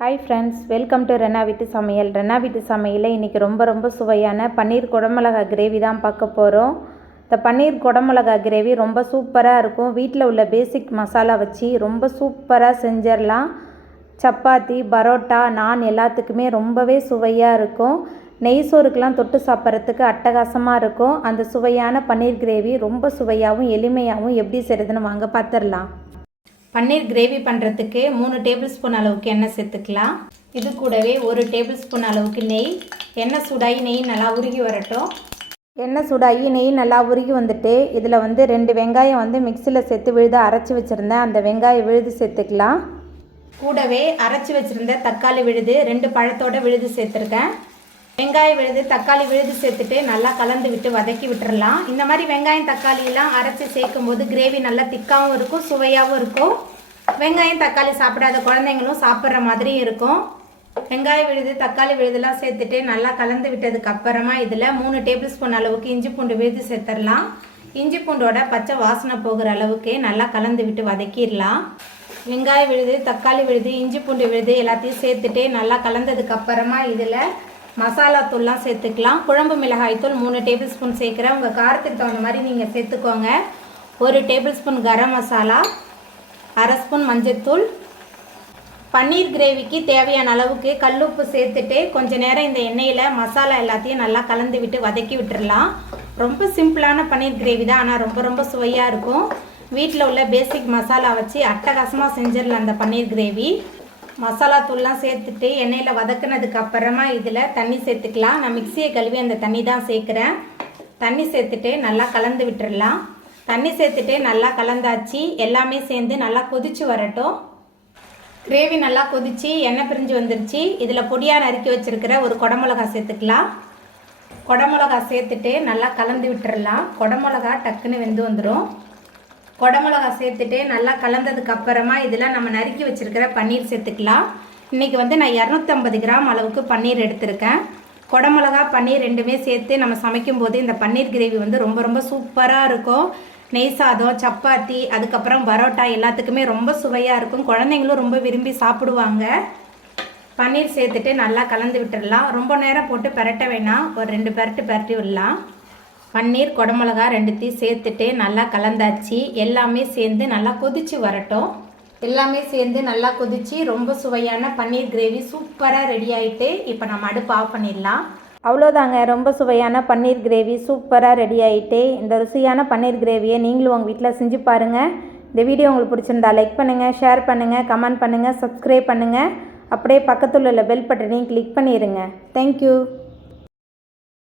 Hi friends welcome to Rena வீட்டு சமையல் ரெனா வீட்டு சமையலில் இன்றைக்கி ரொம்ப ரொம்ப சுவையான பன்னீர் குடமிளகா கிரேவி தான் பார்க்க போகிறோம் இந்த பன்னீர் குடமிளகா கிரேவி ரொம்ப சூப்பராக இருக்கும். வீட்டில் உள்ள பேசிக் மசாலா வச்சு ரொம்ப சூப்பராக செஞ்சிடலாம் சப்பாத்தி பரோட்டா நான் எல்லாத்துக்குமே ரொம்பவே சுவையாக இருக்கும். நெய் சோறுக்கெலாம் தொட்டு சாப்பிட்றதுக்கு அட்டகாசமாக இருக்கும். அந்த சுவையான பன்னீர் கிரேவி ரொம்ப சுவையாகவும் எளிமையாகவும் எப்படி செய்கிறதுன்னு வாங்க பார்த்துடலாம் பன்னீர் கிரேவி பண்ணுறதுக்கு மூணு டேபிள் ஸ்பூன் அளவுக்கு எண்ணெய் சேர்த்துக்கலாம். இது கூடவே ஒரு டேபிள் ஸ்பூன் அளவுக்கு நெய். எண்ணெய் சூடாகி நெய் நல்லா உருகி வரட்டும். எண்ணெய் சூடாகி நெய் நல்லா உருகி வந்துட்டு இதில் வந்து ரெண்டு வெங்காயம் வந்து மிக்சியில் சேர்த்து விழுது அரைச்சி வச்சுருந்தேன். அந்த வெங்காயம் விழுது சேர்த்துக்கலாம். கூடவே அரைச்சி வச்சுருந்த தக்காளி விழுது ரெண்டு பழத்தோட விழுது சேர்த்துருக்கேன். வெங்காயம் விழுது தக்காளி விழுது சேர்த்துட்டு நல்லா கலந்து விட்டு வதக்கி விட்டுறலாம். இந்த மாதிரி வெங்காயம் தக்காளியெல்லாம் அரைச்சி சேர்க்கும் போது கிரேவி நல்லா திக்காகவும் இருக்கும் சுவையாகவும் இருக்கும். வெங்காயம் தக்காளி சாப்பிடாத குழந்தைங்களும் சாப்பிட்ற மாதிரியும் இருக்கும். வெங்காயம் விழுது தக்காளி விழுதுலாம் சேர்த்துட்டு நல்லா கலந்து விட்டதுக்கு அப்புறமா இதில் மூணு டேபிள் ஸ்பூன் அளவுக்கு இஞ்சி பூண்டு விழுது சேர்த்துடலாம். இஞ்சி பூண்டோட பச்சை வாசனை போகிற அளவுக்கு நல்லா கலந்து விட்டு வதக்கிடலாம். வெங்காயம் விழுது தக்காளி விழுது இஞ்சி பூண்டு விழுது எல்லாத்தையும் சேர்த்துட்டு நல்லா கலந்ததுக்கு அப்புறமா இதில் மசாலா தூள்லாம் சேர்த்துக்கலாம். குழம்பு மிளகாய் தூள் மூணு டேபிள் ஸ்பூன் சேர்க்குறேன். உங்கள் காரத்துக்கு தகுந்த மாதிரி நீங்கள் சேர்த்துக்கோங்க. ஒரு டேபிள் ஸ்பூன் கரம் மசாலா அரை ஸ்பூன் மஞ்சத்தூள் பன்னீர் கிரேவிக்கு தேவையான அளவுக்கு கல்லுப்பு சேர்த்துட்டு கொஞ்ச நேரம் இந்த எண்ணெயில் மசாலா எல்லாத்தையும் நல்லா கலந்து விட்டு வதக்கி விட்டுடலாம் ரொம்ப சிம்பிளான பன்னீர் கிரேவி தான் ஆனால் ரொம்ப ரொம்ப சுவையாக இருக்கும். வீட்டில் உள்ள பேசிக் மசாலா வச்சு அட்டகாசமாக செஞ்சிடலாம் அந்த பன்னீர் கிரேவி. மசாலா தூள்லாம் சேர்த்துட்டு எண்ணெயில் வதக்குனதுக்கு அப்புறமா இதில் தண்ணி சேர்த்துக்கலாம். நான் மிக்சியை கழுவி அந்த தண்ணி தான் சேர்க்குறேன். தண்ணி சேர்த்துட்டு நல்லா கலந்து விட்டுடலாம் தண்ணி சேர்த்துட்டு நல்லா கலந்தாச்சு. எல்லாமே சேர்ந்து நல்லா கொதிச்சு வரட்டும். கிரேவி நல்லா கொதிச்சு எண்ணெய் பிரிஞ்சு வந்துருச்சு. இதில் பொடியாக நறுக்கி வச்சுருக்கிற ஒரு குடமிளகா சேர்த்துக்கலாம். குடமிளகா சேர்த்துட்டு நல்லா கலந்து விட்டுடலாம் குடமிளகா டக்குன்னு வெந்து வந்துடும் குடமிளகா சேர்த்துட்டு நல்லா கலந்ததுக்கு அப்புறமா இதில் நம்ம நறுக்கி வச்சுருக்கிற பன்னீர் சேர்த்துக்கலாம். இன்றைக்கி வந்து நான் இரநூத்தம்பது கிராம் அளவுக்கு பன்னீர் எடுத்திருக்கேன். குடமிளகா பன்னீர் ரெண்டுமே சேர்த்து நம்ம சமைக்கும் போது இந்த பன்னீர் கிரேவி வந்து ரொம்ப ரொம்ப சூப்பராக இருக்கும். நெய் சாதம் சப்பாத்தி அதுக்கப்புறம் பரோட்டா எல்லாத்துக்குமே ரொம்ப சுவையாக இருக்கும். குழந்தைங்களும் ரொம்ப விரும்பி சாப்பிடுவாங்க. பன்னீர் சேர்த்துட்டு நல்லா கலந்து விட்டுடலாம் ரொம்ப நேரம் போட்டு பரட்ட வேணாம். ஒரு ரெண்டு பரட்டு பரட்டி விடலாம். பன்னீர் குடமிளகா ரெண்டுத்தையும் சேர்த்துட்டு நல்லா கலந்தாச்சு. எல்லாமே சேர்ந்து நல்லா கொதிச்சு வரட்டும். எல்லாமே சேர்ந்து நல்லா கொதிச்சு ரொம்ப சுவையான பன்னீர் கிரேவி சூப்பராக ரெடி ஆகிட்டு இப்போ நம்ம அடுப்பு ஆஃப் பண்ணிடலாம். அவ்வளோதாங்க ரொம்ப சுவையான பன்னீர் கிரேவி சூப்பராக ரெடி ஆகிட்டு இந்த ருசியான பன்னீர் கிரேவியை நீங்களும் உங்கள் வீட்டில் செஞ்சு பாருங்கள் இந்த வீடியோ உங்களுக்கு பிடிச்சிருந்தா லைக் பண்ணுங்கள் ஷேர் பண்ணுங்கள் கமெண்ட் பண்ணுங்கள் சப்ஸ்கிரைப் பண்ணுங்கள் அப்படியே பக்கத்தில் உள்ள பெல் பட்டனையும் கிளிக் பண்ணிடுங்க தேங்க்யூ